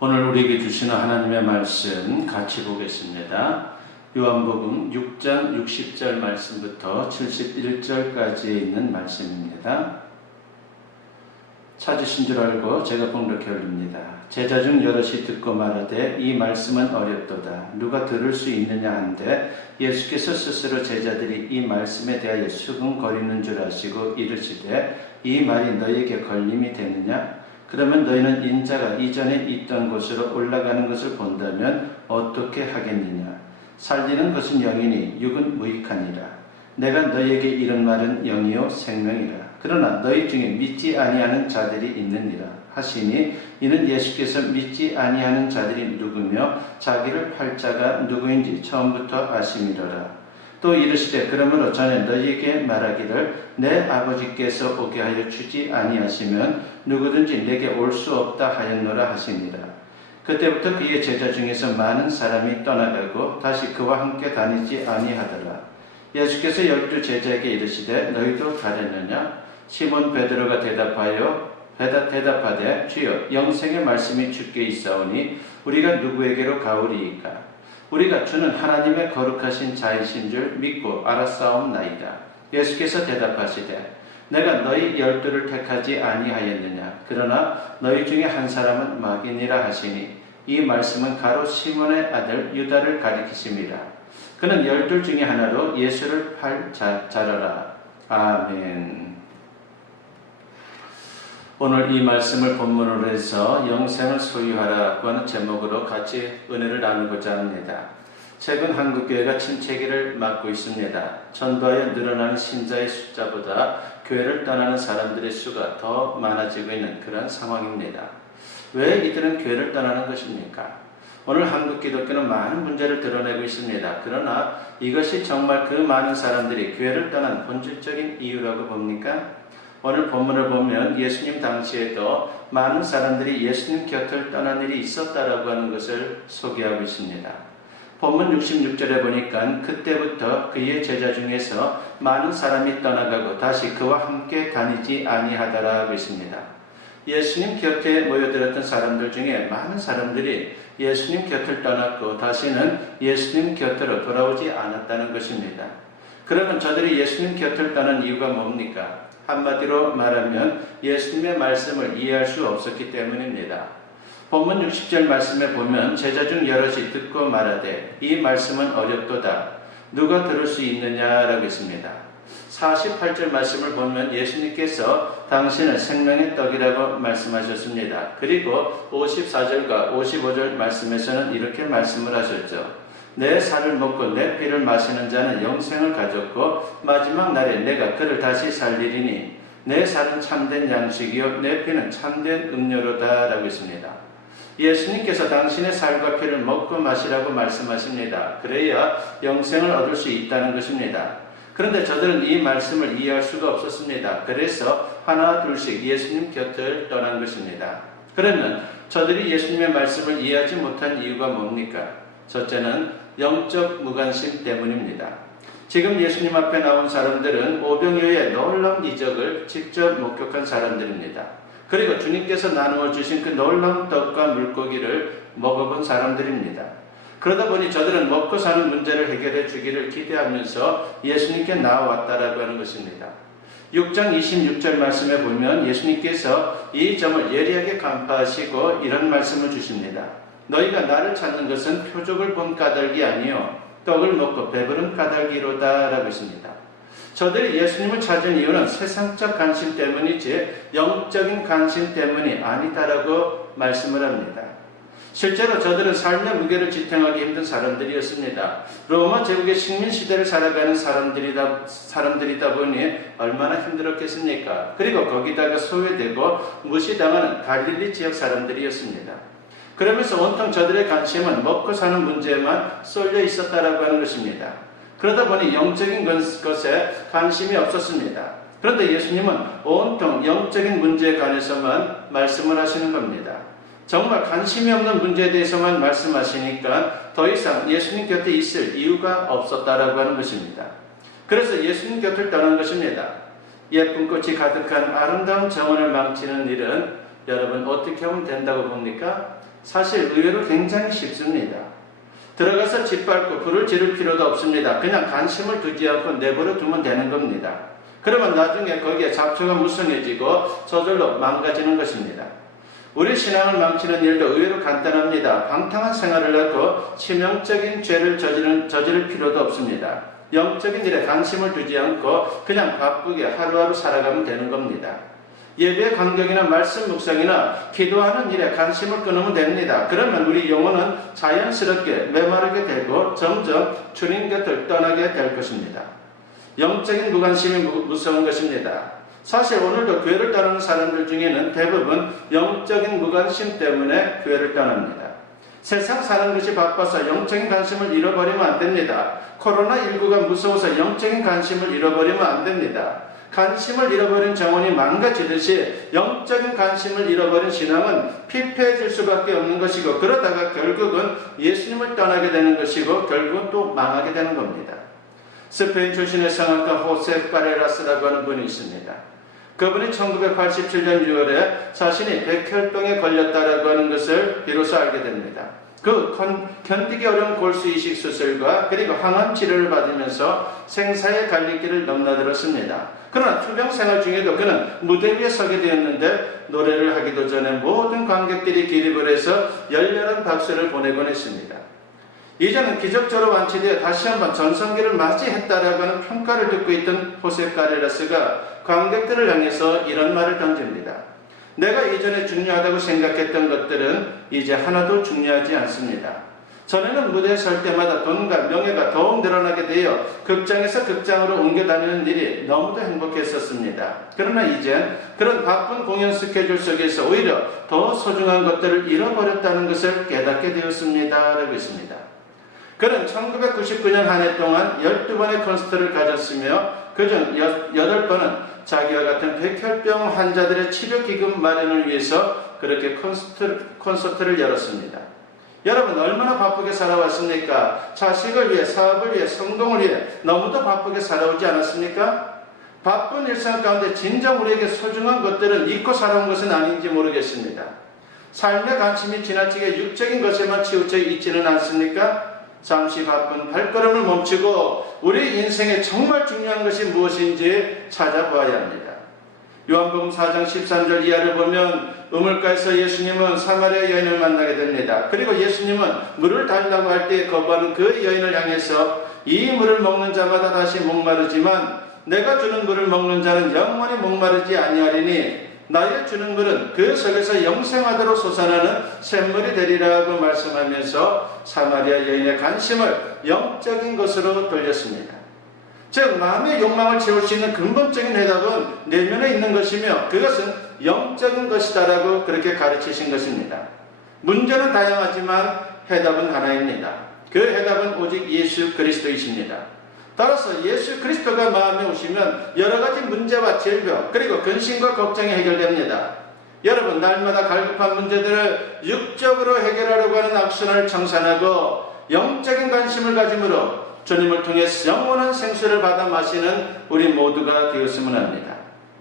오늘 우리에게 주시는 하나님의 말씀 같이 보겠습니다. 요한복음 6장 60절 말씀부터 71절까지에 있는 말씀입니다. 찾으신 줄 알고 제가 봉독해 올립니다. 제자 중 여럿이 듣고 말하되 이 말씀은 어렵도다. 누가 들을 수 있느냐 한데 예수께서 스스로 제자들이 이 말씀에 대하여 수근거리는 줄 아시고 이르시되 이 말이 너희에게 걸림이 되느냐? 그러면 너희는 인자가 이전에 있던 곳으로 올라가는 것을 본다면 어떻게 하겠느냐? 살리는 것은 영이니 육은 무익하니라. 내가 너희에게 이런 말은 영이요 생명이라. 그러나 너희 중에 믿지 아니하는 자들이 있느니라 하시니 이는 예수께서 믿지 아니하는 자들이 누구며 자기를 팔 자가 누구인지 처음부터 아심이로라. 또 이르시되 그러므로 전에 너희에게 말하기를 내 아버지께서 오게 하여 주지 아니하시면 누구든지 내게 올 수 없다 하였노라 하시니라. 그때부터 그의 제자 중에서 많은 사람이 떠나가고 다시 그와 함께 다니지 아니하더라. 예수께서 12 제자에게 이르시되 너희도 가려느냐? 시몬 베드로가 대답하되 주여 영생의 말씀이 주께 있사오니 우리가 누구에게로 가오리이까? 우리가 주는 하나님의 거룩하신 자이신 줄 믿고 알았사옵나이다. 예수께서 대답하시되 내가 너희 12를 택하지 아니하였느냐? 그러나 너희 중에 한 사람은 마귀니라 하시니 이 말씀은 가로 시몬의 아들 유다를 가리키심이라. 그는 12 중에 하나로 예수를 팔 자라라. 아멘. 오늘 이 말씀을 본문으로 해서 영생을 소유하라고 하는 제목으로 같이 은혜를 나누고자 합니다. 최근 한국교회가 침체기를 맞고 있습니다. 전도하여 늘어나는 신자의 숫자보다 교회를 떠나는 사람들의 수가 더 많아지고 있는 그런 상황입니다. 왜 이들은 교회를 떠나는 것입니까? 오늘 한국 기독교는 많은 문제를 드러내고 있습니다. 그러나 이것이 정말 그 많은 사람들이 교회를 떠난 본질적인 이유라고 봅니까? 오늘 본문을 보면 예수님 당시에도 많은 사람들이 예수님 곁을 떠난 일이 있었다라고 하는 것을 소개하고 있습니다. 본문 66절에 보니까 그때부터 그의 제자 중에서 많은 사람이 떠나가고 다시 그와 함께 다니지 아니하더라 있습니다. 예수님 곁에 모여들었던 사람들 중에 많은 사람들이 예수님 곁을 떠났고 다시는 예수님 곁으로 돌아오지 않았다는 것입니다. 그러면 저들이 예수님 곁을 떠난 이유가 뭡니까? 한마디로 말하면 예수님의 말씀을 이해할 수 없었기 때문입니다. 본문 60절 말씀에 보면 제자 중 여럿이 듣고 말하되 이 말씀은 어렵도다. 누가 들을 수 있느냐라고 있습니다. 48절 말씀을 보면 예수님께서 당신은 생명의 떡이라고 말씀하셨습니다. 그리고 54절과 55절 말씀에서는 이렇게 말씀을 하셨죠. 내 살을 먹고 내 피를 마시는 자는 영생을 가졌고 마지막 날에 내가 그를 다시 살리리니 내 살은 참된 양식이요 내 피는 참된 음료로다 라고 했습니다. 예수님께서 당신의 살과 피를 먹고 마시라고 말씀하십니다. 그래야 영생을 얻을 수 있다는 것입니다. 그런데 저들은 이 말씀을 이해할 수가 없었습니다. 그래서 하나 둘씩 예수님 곁을 떠난 것입니다. 그러면 저들이 예수님의 말씀을 이해하지 못한 이유가 뭡니까? 첫째는 영적 무관심 때문입니다. 지금 예수님 앞에 나온 사람들은 오병이어의 놀라운 이적을 직접 목격한 사람들입니다. 그리고 주님께서 나누어 주신 그 놀라운 떡과 물고기를 먹어본 사람들입니다. 그러다 보니 저들은 먹고 사는 문제를 해결해 주기를 기대하면서 예수님께 나와왔다라고 하는 것입니다. 6장 26절 말씀에 보면 예수님께서 이 점을 예리하게 간파하시고 이런 말씀을 주십니다. 너희가 나를 찾는 것은 표적을 본 까닭이 아니요 떡을 먹고 배부른 까닭이로다 라고 했습니다. 저들이 예수님을 찾은 이유는 세상적 관심 때문이지 영적인 관심 때문이 아니다라고 말씀을 합니다. 실제로 저들은 삶의 무게를 지탱하기 힘든 사람들이었습니다. 로마 제국의 식민시대를 살아가는 사람들이다 보니 얼마나 힘들었겠습니까? 그리고 거기다가 소외되고 무시당하는 갈릴리 지역 사람들이었습니다. 그러면서 온통 저들의 관심은 먹고 사는 문제에만 쏠려 있었다라고 하는 것입니다. 그러다 보니 영적인 것에 관심이 없었습니다. 그런데 예수님은 온통 영적인 문제에 관해서만 말씀을 하시는 겁니다. 정말 관심이 없는 문제에 대해서만 말씀하시니까 더 이상 예수님 곁에 있을 이유가 없었다라고 하는 것입니다. 그래서 예수님 곁을 떠난 것입니다. 예쁜 꽃이 가득한 아름다운 정원을 망치는 일은 여러분 어떻게 하면 된다고 봅니까? 사실 의외로 굉장히 쉽습니다. 들어가서 짓밟고 불을 지를 필요도 없습니다. 그냥 관심을 두지 않고 내버려 두면 되는 겁니다. 그러면 나중에 거기에 잡초가 무성해지고 저절로 망가지는 것입니다. 우리 신앙을 망치는 일도 의외로 간단합니다. 방탕한 생활을 하고 치명적인 죄를 저지를 필요도 없습니다. 영적인 일에 관심을 두지 않고 그냥 바쁘게 하루하루 살아가면 되는 겁니다. 예배 간격이나 말씀 묵상이나 기도하는 일에 관심을 끊으면 됩니다. 그러면 우리 영혼은 자연스럽게 메마르게 되고 점점 주님 곁을 떠나게 될 것입니다. 영적인 무관심이 무서운 것입니다. 사실 오늘도 교회를 떠나는 사람들 중에는 대부분 영적인 무관심 때문에 교회를 떠납니다. 세상 사는 것이 바빠서 영적인 관심을 잃어버리면 안 됩니다. 코로나19가 무서워서 영적인 관심을 잃어버리면 안 됩니다. 관심을 잃어버린 정원이 망가지듯이 영적인 관심을 잃어버린 신앙은 피폐해질 수밖에 없는 것이고, 그러다가 결국은 예수님을 떠나게 되는 것이고 결국은 또 망하게 되는 겁니다. 스페인 출신의 성악가 호세 카레라스라고 하는 분이 있습니다. 그분이 1987년 6월에 자신이 백혈병에 걸렸다라고 하는 것을 비로소 알게 됩니다. 그 견디기 어려운 골수 이식 수술과 그리고 항암 치료를 받으면서 생사의 갈림길을 넘나들었습니다. 그러나 투병 생활 중에도 그는 무대 위에 서게 되었는데 노래를 하기도 전에 모든 관객들이 기립을 해서 열렬한 박수를 보내곤 했습니다. 이제는 기적적으로 완치되어 다시 한번 전성기를 맞이했다라고 하는 평가를 듣고 있던 호세 카레라스가 관객들을 향해서 이런 말을 던집니다. 내가 이전에 중요하다고 생각했던 것들은 이제 하나도 중요하지 않습니다. 전에는 무대에 설 때마다 돈과 명예가 더욱 늘어나게 되어 극장에서 극장으로 옮겨 다니는 일이 너무도 행복했었습니다. 그러나 이젠 그런 바쁜 공연 스케줄 속에서 오히려 더 소중한 것들을 잃어버렸다는 것을 깨닫게 되었습니다. 라고 있습니다. 그는 1999년 한 해 동안 12번의 콘서트를 가졌으며 그중 8번은 자기와 같은 백혈병 환자들의 치료 기금 마련을 위해서 그렇게 콘서트를 열었습니다. 여러분 얼마나 바쁘게 살아왔습니까? 자식을 위해, 사업을 위해, 성공을 위해 너무도 바쁘게 살아오지 않았습니까? 바쁜 일상 가운데 진정 우리에게 소중한 것들은 잊고 살아온 것은 아닌지 모르겠습니다. 삶의 관심이 지나치게 육적인 것에만 치우쳐 있지는 않습니까? 잠시 바쁜 발걸음을 멈추고 우리 인생에 정말 중요한 것이 무엇인지 찾아보아야 합니다. 요한복음 4장 13절 이하를 보면 우물가에서 예수님은 사마리아 여인을 만나게 됩니다. 그리고 예수님은 물을 달라고 할 때 거부하는 그 여인을 향해서 이 물을 먹는 자마다 다시 목마르지만 내가 주는 물을 먹는 자는 영원히 목마르지 아니하리니 나의 주는 물은 그 속에서 영생하도록 솟아나는 샘물이 되리라고 말씀하면서 사마리아 여인의 관심을 영적인 것으로 돌렸습니다. 즉 마음의 욕망을 채울 수 있는 근본적인 해답은 내면에 있는 것이며 그것은 영적인 것이다라고 그렇게 가르치신 것입니다. 문제는 다양하지만 해답은 하나입니다. 그 해답은 오직 예수 그리스도이십니다. 따라서 예수 그리스도가 마음에 오시면 여러 가지 문제와 질병 그리고 근심과 걱정이 해결됩니다. 여러분 날마다 갈급한 문제들을 육적으로 해결하려고 하는 악순환을 청산하고 영적인 관심을 가짐으로 주님을 통해 영원한 생수를 받아 마시는 우리 모두가 되었으면 합니다.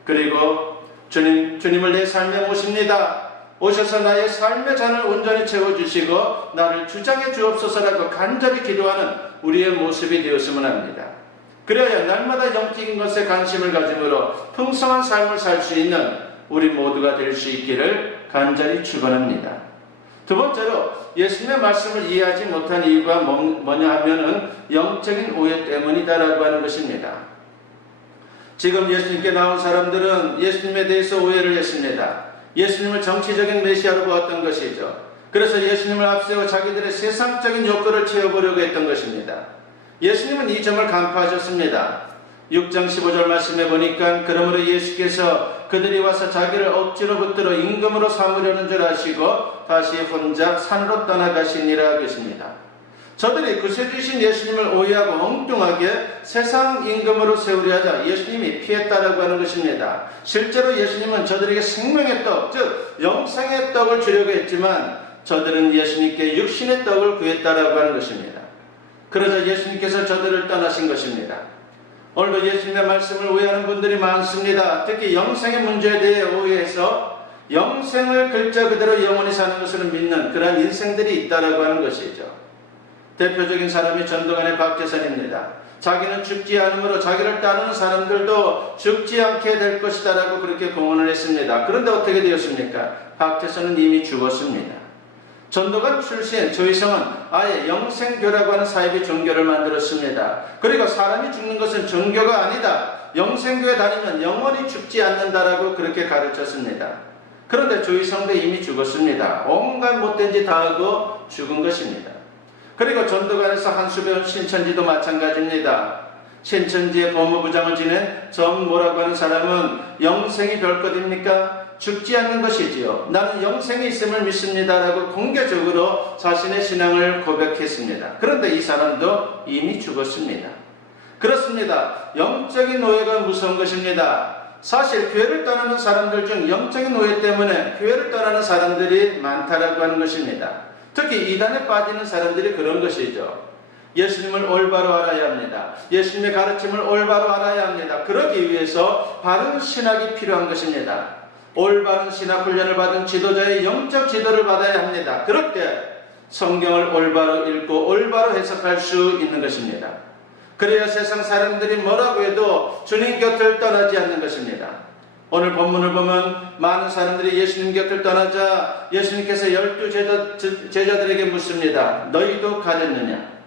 그리고 주님을 내 삶에 모십니다. 오셔서 나의 삶의 잔을 온전히 채워주시고 나를 주장해 주옵소서라고 간절히 기도하는 우리의 모습이 되었으면 합니다. 그래야 날마다 영적인 것에 관심을 가짐으로 풍성한 삶을 살 수 있는 우리 모두가 될 수 있기를 간절히 축원합니다. 두 번째로 예수님의 말씀을 이해하지 못한 이유가 뭐냐 하면은 영적인 오해 때문이다라고 하는 것입니다. 지금 예수님께 나온 사람들은 예수님에 대해서 오해를 했습니다. 예수님을 정치적인 메시아로 보았던 것이죠. 그래서 예수님을 앞세워 자기들의 세상적인 욕구를 채워보려고 했던 것입니다. 예수님은 이 점을 간파하셨습니다. 6장 15절 말씀해 보니까 그러므로 예수께서 그들이 와서 자기를 억지로 붙들어 임금으로 삼으려는 줄 아시고 다시 혼자 산으로 떠나가시니라 하겠습니다. 저들이 구세주신 예수님을 오해하고 엉뚱하게 세상 임금으로 세우려 하자 예수님이 피했다라고 하는 것입니다. 실제로 예수님은 저들에게 생명의 떡, 즉 영생의 떡을 주려고 했지만 저들은 예수님께 육신의 떡을 구했다라고 하는 것입니다. 그러자 예수님께서 저들을 떠나신 것입니다. 오늘도 예수님의 말씀을 오해하는 분들이 많습니다. 특히 영생의 문제에 대해 오해해서 영생을 글자 그대로 영원히 사는 것을 믿는 그러한 인생들이 있다라고 하는 것이죠. 대표적인 사람이 전두환의 박재선입니다. 자기는 죽지 않으므로 자기를 따르는 사람들도 죽지 않게 될 것이다라고 그렇게 공언을 했습니다. 그런데 어떻게 되었습니까? 박재선은 이미 죽었습니다. 전두환 출신 조희성은 아예 영생교라고 하는 사이비 종교를 만들었습니다. 그리고 사람이 죽는 것은 종교가 아니다. 영생교에 다니면 영원히 죽지 않는다라고 그렇게 가르쳤습니다. 그런데 조희성도 이미 죽었습니다. 온갖 못된 짓 다 하고 죽은 것입니다. 그리고 전두관에서 한 수 배운 신천지도 마찬가지입니다. 신천지의 법무부장을 지낸 정모라고 하는 사람은 영생이 별것입니까? 죽지 않는 것이지요. 나는 영생이 있음을 믿습니다라고 공개적으로 자신의 신앙을 고백했습니다. 그런데 이 사람도 이미 죽었습니다. 그렇습니다. 영적인 노예가 무서운 것입니다. 사실 교회를 떠나는 사람들 중 영적인 노예 때문에 교회를 떠나는 사람들이 많다라고 하는 것입니다. 특히 이단에 빠지는 사람들이 그런 것이죠. 예수님을 올바로 알아야 합니다. 예수님의 가르침을 올바로 알아야 합니다. 그러기 위해서 바른 신학이 필요한 것입니다. 올바른 신학 훈련을 받은 지도자의 영적 지도를 받아야 합니다. 그럴 때 성경을 올바로 읽고 올바로 해석할 수 있는 것입니다. 그래야 세상 사람들이 뭐라고 해도 주님 곁을 떠나지 않는 것입니다. 오늘 본문을 보면 많은 사람들이 예수님 곁을 떠나자 예수님께서 12 제자들에게 묻습니다. 너희도 가졌느냐?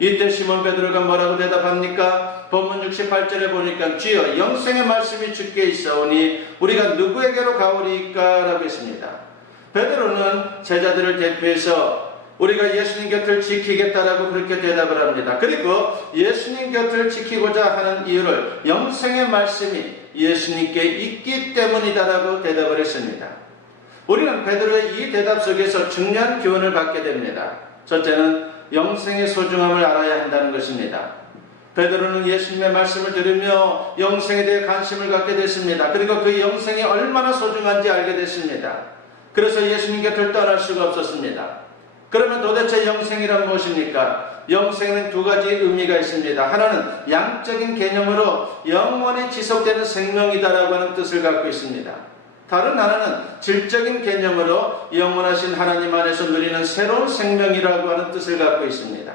이때 시몬 베드로가 뭐라고 대답합니까? 본문 68절에 보니까 주여 영생의 말씀이 주께 있사오니 우리가 누구에게로 가오리이까? 라고 했습니다. 베드로는 제자들을 대표해서 우리가 예수님 곁을 지키겠다라고 그렇게 대답을 합니다. 그리고 예수님 곁을 지키고자 하는 이유를 영생의 말씀이 예수님께 있기 때문이다라고 대답을 했습니다. 우리는 베드로의 이 대답 속에서 중요한 교훈을 받게 됩니다. 첫째는 영생의 소중함을 알아야 한다는 것입니다. 베드로는 예수님의 말씀을 들으며 영생에 대해 관심을 갖게 됐습니다. 그리고 그 영생이 얼마나 소중한지 알게 됐습니다. 그래서 예수님 곁을 떠날 수가 없었습니다. 그러면 도대체 영생이란 무엇입니까? 영생은 두 가지 의미가 있습니다. 하나는 양적인 개념으로 영원히 지속되는 생명이다라고 하는 뜻을 갖고 있습니다. 다른 하나는 질적인 개념으로 영원하신 하나님 안에서 누리는 새로운 생명이라고 하는 뜻을 갖고 있습니다.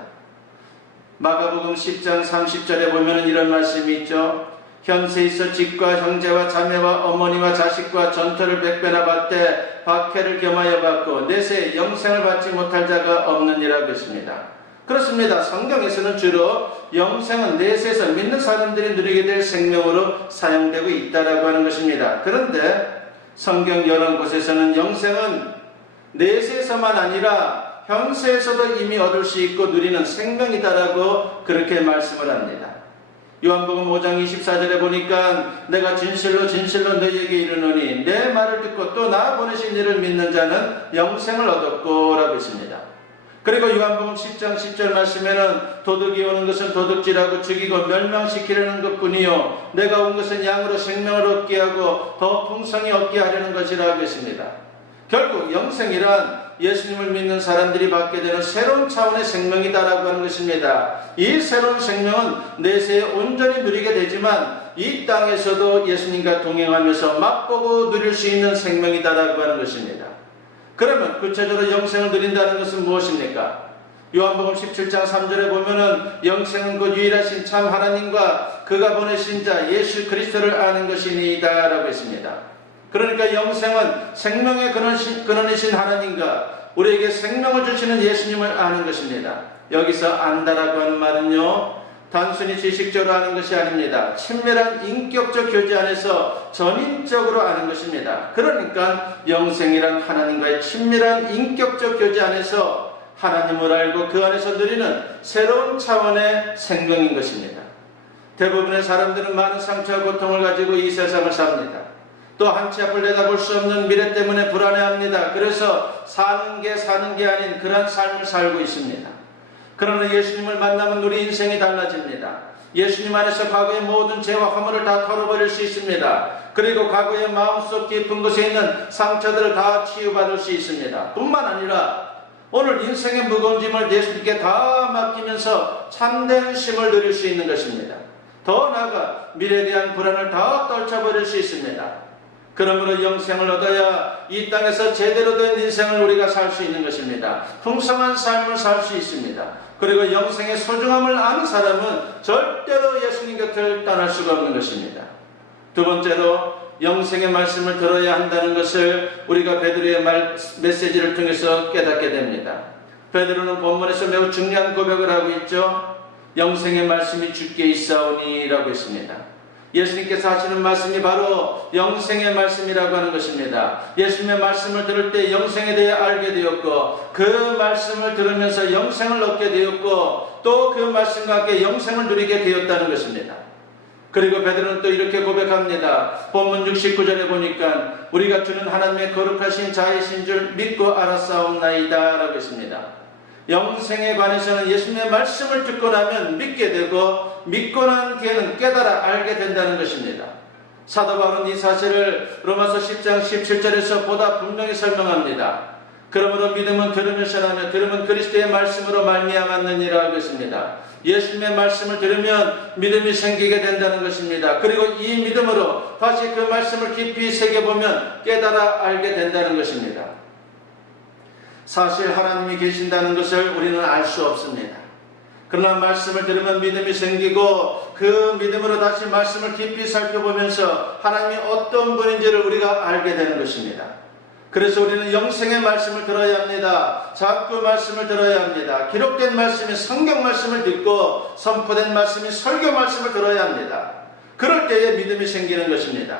마가복음 10장 30절에 보면 이런 말씀이 있죠. 현세에서 집과 형제와 자매와 어머니와 자식과 전토를 100배나 받되 박해를 겸하여 받고 내세 영생을 받지 못할 자가 없느니라고 했습니다. 그렇습니다. 성경에서는 주로 영생은 내세에서 믿는 사람들이 누리게 될 생명으로 사용되고 있다라고 하는 것입니다. 그런데 성경 여러 곳에서는 영생은 내세에서만 아니라 현세에서도 이미 얻을 수 있고 누리는 생명이다라고 그렇게 말씀을 합니다. 요한복음 5장 24절에 보니까 내가 진실로 진실로 너희에게 이르노니 내 말을 듣고 또 나 보내신 이를 믿는 자는 영생을 얻었고 라고 했습니다. 그리고 요한복음 10장 10절 말씀에는 도둑이 오는 것은 도둑질하고 죽이고 멸망시키려는 것뿐이요 내가 온 것은 양으로 생명을 얻게 하고 더 풍성히 얻게 하려는 것이라고 했습니다. 결국 영생이란 예수님을 믿는 사람들이 받게 되는 새로운 차원의 생명이다라고 하는 것입니다. 이 새로운 생명은 내세에 온전히 누리게 되지만 이 땅에서도 예수님과 동행하면서 맛보고 누릴 수 있는 생명이다라고 하는 것입니다. 그러면 구체적으로 영생을 누린다는 것은 무엇입니까? 요한복음 17장 3절에 보면은 영생은 그 유일하신 참 하나님과 그가 보내신 자 예수 그리스도를 아는 것이니이다 라고 했습니다. 그러니까 영생은 생명의 근원이신 하나님과 우리에게 생명을 주시는 예수님을 아는 것입니다. 여기서 안다라고 하는 말은요 단순히 지식적으로 아는 것이 아닙니다. 친밀한 인격적 교제 안에서 전인적으로 아는 것입니다. 그러니까 영생이란 하나님과의 친밀한 인격적 교제 안에서 하나님을 알고 그 안에서 누리는 새로운 차원의 생명인 것입니다. 대부분의 사람들은 많은 상처와 고통을 가지고 이 세상을 삽니다. 또 한치 앞을 내다볼 수 없는 미래 때문에 불안해합니다. 그래서 사는 게 아닌 그런 삶을 살고 있습니다. 그러나 예수님을 만나면 우리 인생이 달라집니다. 예수님 안에서 과거의 모든 죄와 허물을 다 털어버릴 수 있습니다. 그리고 과거의 마음속 깊은 곳에 있는 상처들을 다 치유받을 수 있습니다. 뿐만 아니라 오늘 인생의 무거운 짐을 예수님께 다 맡기면서 참된 쉼을 누릴 수 있는 것입니다. 더 나아가 미래에 대한 불안을 다 떨쳐버릴 수 있습니다. 그러므로 영생을 얻어야 이 땅에서 제대로 된 인생을 우리가 살 수 있는 것입니다. 풍성한 삶을 살 수 있습니다. 그리고 영생의 소중함을 아는 사람은 절대로 예수님 곁을 떠날 수가 없는 것입니다. 두 번째로 영생의 말씀을 들어야 한다는 것을 우리가 베드로의 메시지를 통해서 깨닫게 됩니다. 베드로는 본문에서 매우 중요한 고백을 하고 있죠. 영생의 말씀이 주께 있사오니 라고 했습니다. 예수님께서 하시는 말씀이 바로 영생의 말씀이라고 하는 것입니다. 예수님의 말씀을 들을 때 영생에 대해 알게 되었고, 그 말씀을 들으면서 영생을 얻게 되었고, 또 그 말씀과 함께 영생을 누리게 되었다는 것입니다. 그리고 베드로는 또 이렇게 고백합니다. 본문 69절에 보니까 우리가 주는 하나님의 거룩하신 자이신 줄 믿고 알았사옵나이다 라고 했습니다. 영생에 관해서는 예수님의 말씀을 듣고 나면 믿게 되고, 믿고 난 뒤에는 깨달아 알게 된다는 것입니다. 사도 바울은 이 사실을 로마서 10장 17절에서 보다 분명히 설명합니다. 그러므로 믿음은 들으면서 나며 들으면 그리스도의 말씀으로 말미암았느니라 하고 있습니다. 예수님의 말씀을 들으면 믿음이 생기게 된다는 것입니다. 그리고 이 믿음으로 다시 그 말씀을 깊이 새겨보면 깨달아 알게 된다는 것입니다. 사실 하나님이 계신다는 것을 우리는 알 수 없습니다. 그러나 말씀을 들으면 믿음이 생기고, 그 믿음으로 다시 말씀을 깊이 살펴보면서 하나님이 어떤 분인지를 우리가 알게 되는 것입니다. 그래서 우리는 영생의 말씀을 들어야 합니다. 자꾸 말씀을 들어야 합니다. 기록된 말씀이 성경 말씀을 듣고 선포된 말씀이 설교 말씀을 들어야 합니다. 그럴 때에 믿음이 생기는 것입니다.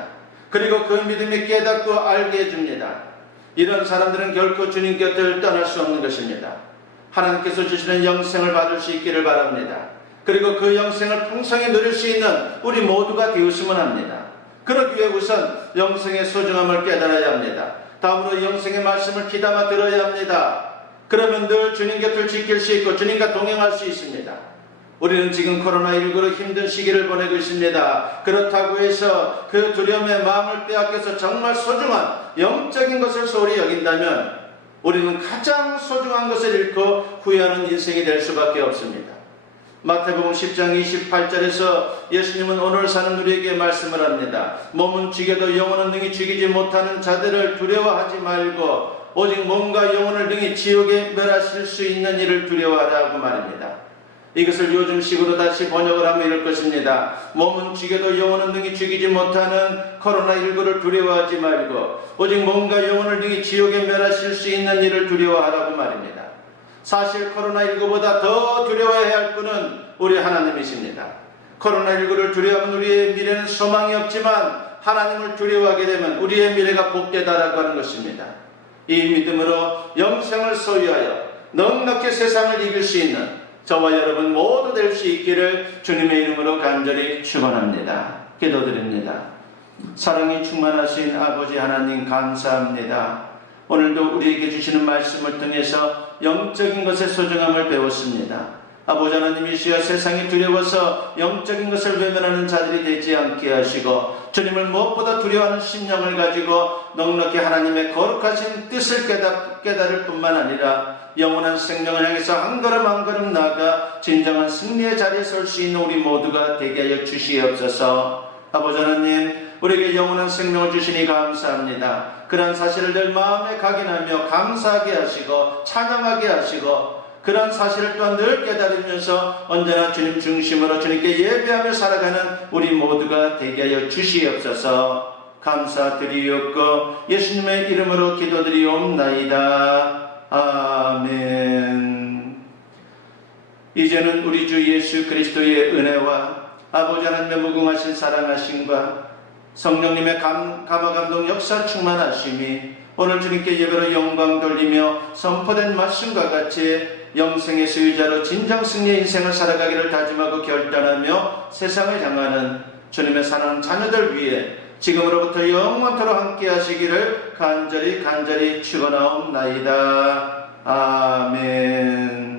그리고 그 믿음이 깨닫고 알게 해줍니다. 이런 사람들은 결코 주님 곁을 떠날 수 없는 것입니다. 하나님께서 주시는 영생을 받을 수 있기를 바랍니다. 그리고 그 영생을 풍성히 누릴 수 있는 우리 모두가 되었으면 합니다. 그러기 위해 우선 영생의 소중함을 깨달아야 합니다. 다음으로 영생의 말씀을 귀담아 들어야 합니다. 그러면 늘 주님 곁을 지킬 수 있고 주님과 동행할 수 있습니다. 우리는 지금 코로나19로 힘든 시기를 보내고 있습니다. 그렇다고 해서 그 두려움의 마음을 빼앗겨서 정말 소중한 영적인 것을 소홀히 여긴다면 우리는 가장 소중한 것을 잃고 후회하는 인생이 될 수밖에 없습니다. 마태복음 10장 28절에서 예수님은 오늘 사는 우리에게 말씀을 합니다. 몸은 죽여도 영혼은 능히 죽이지 못하는 자들을 두려워하지 말고 오직 몸과 영혼을 능히 지옥에 멸하실 수 있는 이를 두려워하라고 말입니다. 이것을 요즘식으로 다시 번역을 하면 이럴 것입니다. 몸은 죽여도 영혼은 능히 죽이지 못하는 코로나19를 두려워하지 말고 오직 몸과 영혼을 능히 지옥에 멸하실 수 있는 이를 두려워하라고 말입니다. 사실 코로나19보다 더 두려워해야 할 분은 우리 하나님이십니다. 코로나19를 두려워하면 우리의 미래는 소망이 없지만 하나님을 두려워하게 되면 우리의 미래가 복되다라고 하는 것입니다. 이 믿음으로 영생을 소유하여 넉넉히 세상을 이길 수 있는 저와 여러분 모두 될 수 있기를 주님의 이름으로 간절히 축원합니다. 기도드립니다. 사랑이 충만하신 아버지 하나님 감사합니다. 오늘도 우리에게 주시는 말씀을 통해서 영적인 것의 소중함을 배웠습니다. 아버지 하나님이시여 세상이 두려워서 영적인 것을 외면하는 자들이 되지 않게 하시고 주님을 무엇보다 두려워하는 심령을 가지고 넉넉히 하나님의 거룩하신 뜻을 깨달을 뿐만 아니라 영원한 생명을 향해서 한 걸음 한 걸음 나아가 진정한 승리의 자리에 설 수 있는 우리 모두가 되게 하여 주시옵소서. 아버지 하나님 우리에게 영원한 생명을 주시니 감사합니다. 그러한 사실을 늘 마음에 각인하며 감사하게 하시고 찬양하게 하시고 그러한 사실을 또한 늘 깨달으면서 언제나 주님 중심으로 주님께 예배하며 살아가는 우리 모두가 되게 하여 주시옵소서. 감사드리옵고 예수님의 이름으로 기도드리옵나이다. 아멘. 이제는 우리 주 예수 그리스도의 은혜와 아버지 하나님의 무궁하신 사랑하심과 성령님의 감화감동 역사 충만하심이 오늘 주님께 예배로 영광 돌리며 선포된 말씀과 같이 영생의 소유자로 진정 승리의 인생을 살아가기를 다짐하고 결단하며 세상을 향하는 주님의 사랑하는 자녀들 위해 지금으로부터 영원토록 함께 하시기를 간절히 축원하옵나이다. 아멘.